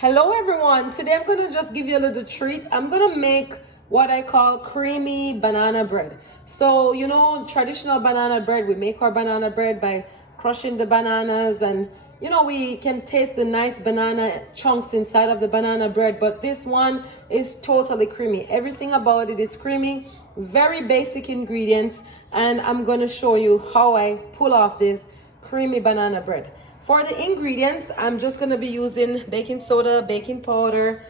Hello everyone, today I'm gonna just give you a little treat. I'm gonna make what I call creamy banana bread. So you know, traditional banana bread, we make our banana bread by crushing the bananas, and you know, we can taste the nice banana chunks inside of the banana bread, but this one is totally creamy. Everything about it is creamy, very basic ingredients, and I'm gonna show you how I pull off this creamy banana bread. For the ingredients, I'm just gonna be using baking soda, baking powder,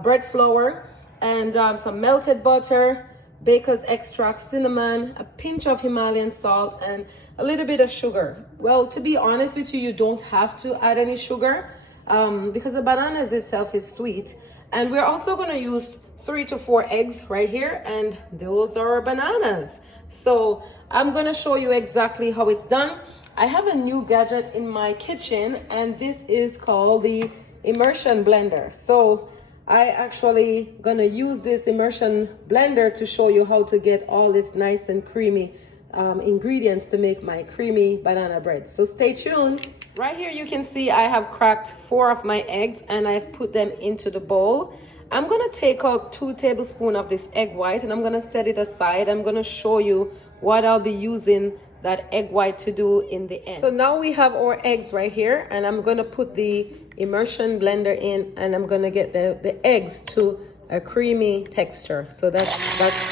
bread flour, and some melted butter, baker's extract, cinnamon, a pinch of Himalayan salt, and a little bit of sugar. Well, to be honest with you, you don't have to add any sugar because the bananas itself is sweet. And we're also gonna use 3 to 4 eggs right here, and those are our bananas. So I'm gonna show you exactly how it's done. I have a new gadget in my kitchen, and this is called the immersion blender. So I actually gonna use this immersion blender to show you how to get all this nice and creamy ingredients to make my creamy banana bread. So stay tuned. Right here you can see I have cracked 4 of my eggs and I've put them into the bowl. I'm gonna take out 2 tablespoons of this egg white and I'm gonna set it aside. I'm gonna show you what I'll be using that egg white to do in the end. So now we have our eggs right here, and I'm gonna put the immersion blender in, and I'm gonna get the eggs to a creamy texture. So that's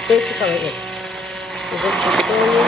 basically it. So just to show you.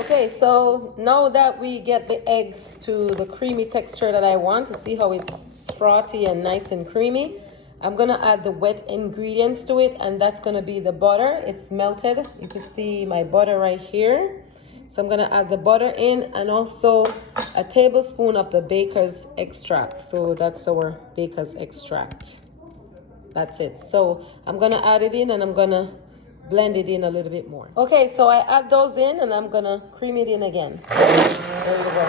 Okay, so now that we get the eggs to the creamy texture that I want, to see how it's frothy and nice and creamy, I'm gonna add the wet ingredients to it, and that's gonna be the butter. It's melted. You can see my butter right here. So I'm gonna add the butter in, and also a tablespoon of the baker's extract. So that's our baker's extract. That's it. So I'm gonna add it in, and I'm gonna blend it in a little bit more. Okay, so I add those in, and I'm gonna cream it in again. So there you go.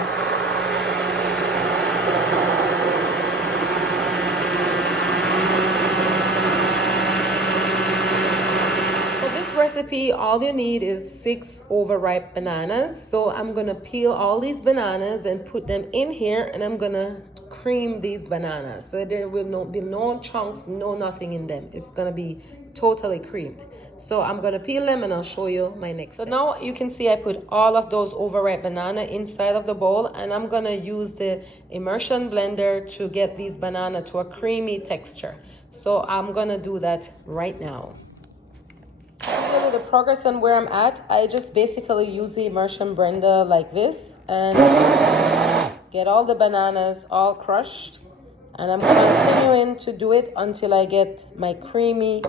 For this recipe, all you need is 6 overripe bananas. So I'm gonna peel all these bananas and put them in here, and I'm gonna cream these bananas. So there will be no chunks, no nothing in them. It's gonna be totally creamed. So I'm gonna peel them and I'll show you my next step. So now you can see I put all of those overripe banana inside of the bowl, and I'm gonna use the immersion blender to get these banana to a creamy texture. So I'm gonna do that right now. Really the progress on where I'm at, I just basically use the immersion blender like this and get all the bananas all crushed, and I'm continuing to do it until I get my creamy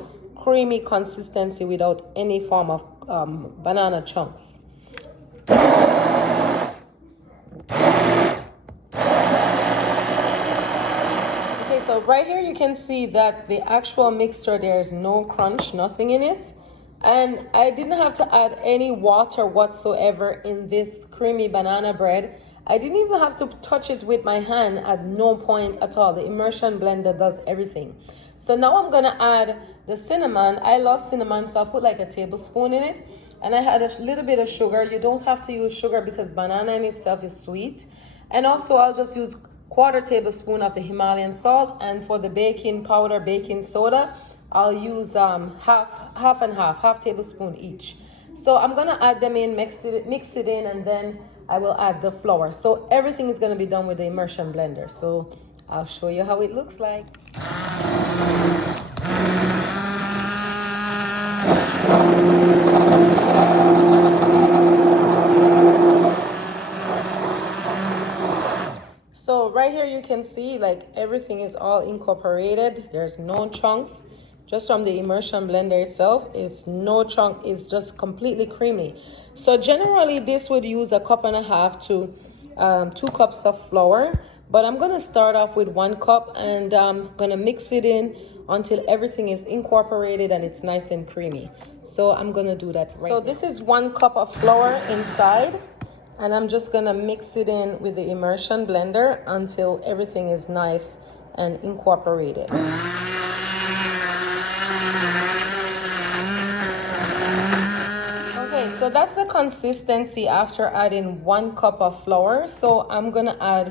consistency without any form of banana chunks. Okay, so right here you can see that the actual mixture, there is no crunch, nothing in it. And I didn't have to add any water whatsoever in this creamy banana bread. I didn't even have to touch it with my hand at no point at all. The immersion blender does everything. So now I'm gonna add the cinnamon. I love cinnamon, so I'll put like a tablespoon in it. And I had a little bit of sugar. You don't have to use sugar because banana in itself is sweet. And also I'll just use 1/4 tablespoon of the Himalayan salt. And for the baking powder, baking soda, I'll use half tablespoon each. So I'm gonna add them in, mix it in, and then I will add the flour. So everything is gonna be done with the immersion blender. So I'll show you how it looks like. So right here you can see like everything is all incorporated. There's no chunks. Just from the immersion blender itself, it's no chunk, it's just completely creamy. So generally this would use 1.5 cups to 2 cups of flour, but I'm gonna start off with 1 cup, and I'm gonna mix it in until everything is incorporated and it's nice and creamy. So I'm gonna do that right now. So this is 1 cup of flour inside, and I'm just gonna mix it in with the immersion blender until everything is nice and incorporated. consistency after adding 1 cup of flour. So I'm gonna add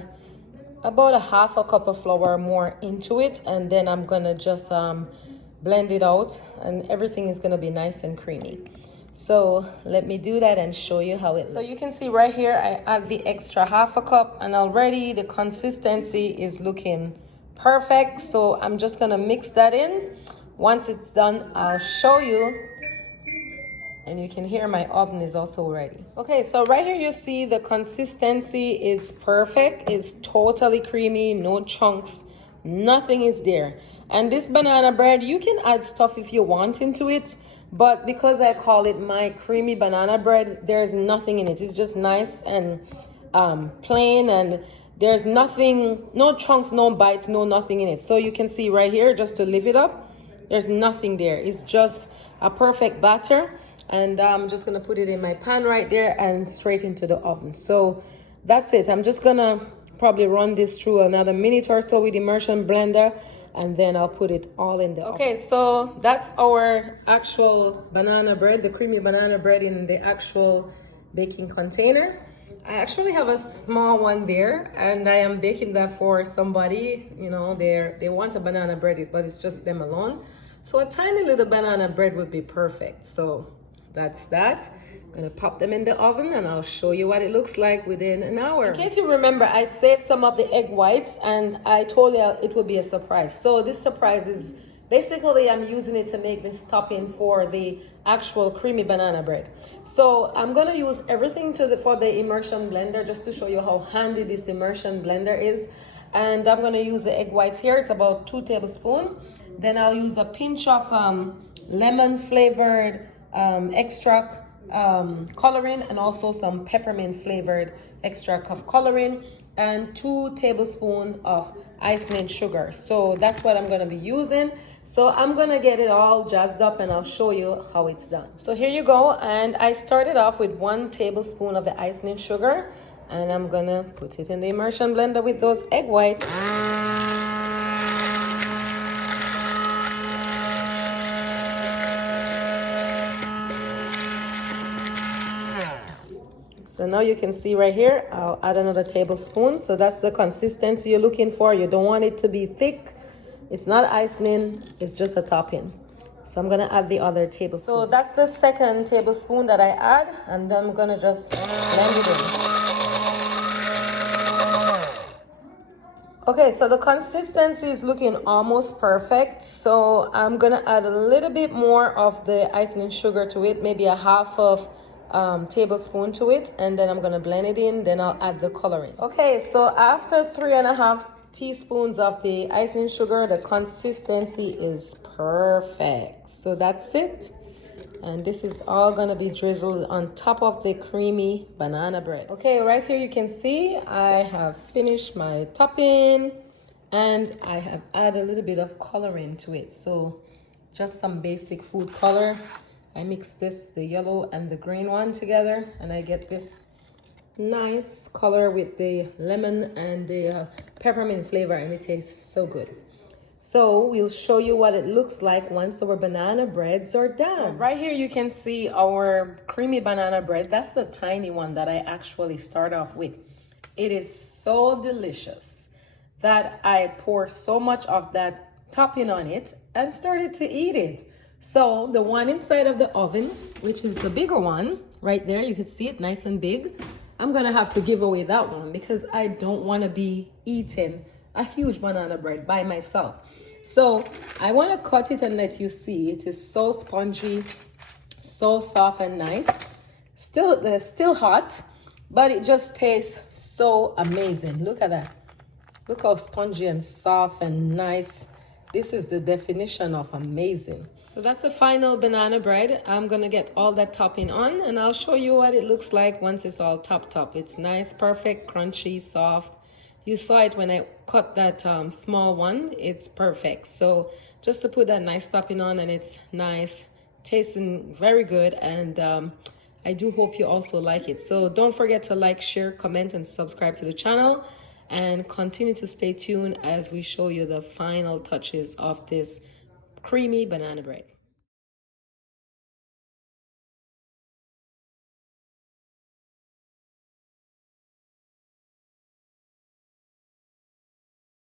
about a half a cup of flour more into it, and then I'm gonna just blend it out, and everything is gonna be nice and creamy. So let me do that and show you how it looks. So you can see right here, I add the extra half a cup, and already the consistency is looking perfect. So I'm just gonna mix that in. Once it's done, I'll show you. And you can hear my oven is also ready. Okay, so right here you see the consistency is perfect. It's totally creamy, no chunks, nothing is there. And this banana bread, you can add stuff if you want into it, but because I call it my creamy banana bread, there's nothing in it. It's just nice and plain, and there's nothing, no chunks, no bites, no nothing in it. So you can see right here, just to lift it up, there's nothing there. It's just a perfect batter. And I'm just gonna put it in my pan right there and straight into the oven. So that's it. I'm just gonna probably run this through another minute or so with immersion blender, and then I'll put it all in the oven. Okay, so that's our actual banana bread, the creamy banana bread in the actual baking container. I actually have a small one there, and I am baking that for somebody. You know, they want a banana bread, but it's just them alone. So a tiny little banana bread would be perfect. So that's that. I'm gonna pop them in the oven, and I'll show you what it looks like within an hour. In case you remember, I saved some of the egg whites, and I told you it would be a surprise. So this surprise is basically I'm using it to make this topping for the actual creamy banana bread. So I'm gonna use everything for the immersion blender, just to show you how handy this immersion blender is. And I'm gonna use the egg whites here. It's about 2 tablespoons. Then I'll use a pinch of lemon flavored extract coloring, and also some peppermint flavored extract of coloring, and 2 tablespoons of ising sugar. So that's what I'm going to be using. So I'm going to get it all jazzed up, and I'll show you how it's done. So here you go, and I started off with 1 tablespoon of the ising sugar, and I'm going to put it in the immersion blender with those egg whites. So now you can see right here, I'll add another tablespoon. So that's the consistency you're looking for. You don't want it to be thick. It's not icing, it's just a topping. So I'm gonna add the other tablespoon. So that's the 2nd tablespoon that I add, and then I'm gonna just blend it in. Okay, so the consistency is looking almost perfect. So I'm gonna add a little bit more of the ising sugar to it, maybe a half of tablespoon to it, and then I'm gonna blend it in. Then I'll add the coloring. Okay, so after 3.5 teaspoons of the icing sugar, the consistency is perfect. So that's it, and this is all gonna be drizzled on top of the creamy banana bread. Okay, right here you can see I have finished my topping, and I have added a little bit of coloring to it. So just some basic food color. I mix this, the yellow and the green one together, and I get this nice color with the lemon and the peppermint flavor, and it tastes so good. So we'll show you what it looks like once our banana breads are done. So right here you can see our creamy banana bread. That's the tiny one that I actually start off with. It is so delicious that I pour so much of that topping on it and started to eat it. So the one inside of the oven, which is the bigger one right there, you can see it nice and big. I'm gonna have to give away that one because I don't want to be eating a huge banana bread by myself. So I want to cut it and let you see. It is so spongy, so soft and nice. Still hot, but it just tastes so amazing. Look at that. Look how spongy and soft and nice. This is the definition of amazing. So that's the final banana bread. I'm gonna get all that topping on, and I'll show you what it looks like once it's all topped up. It's nice, perfect, crunchy, soft. You saw it when I cut that small one. It's perfect. So just to put that nice topping on, and it's nice, tasting very good, and I do hope you also like it. So don't forget to like, share, comment, and subscribe to the channel, and continue to stay tuned as we show you the final touches of this creamy banana bread.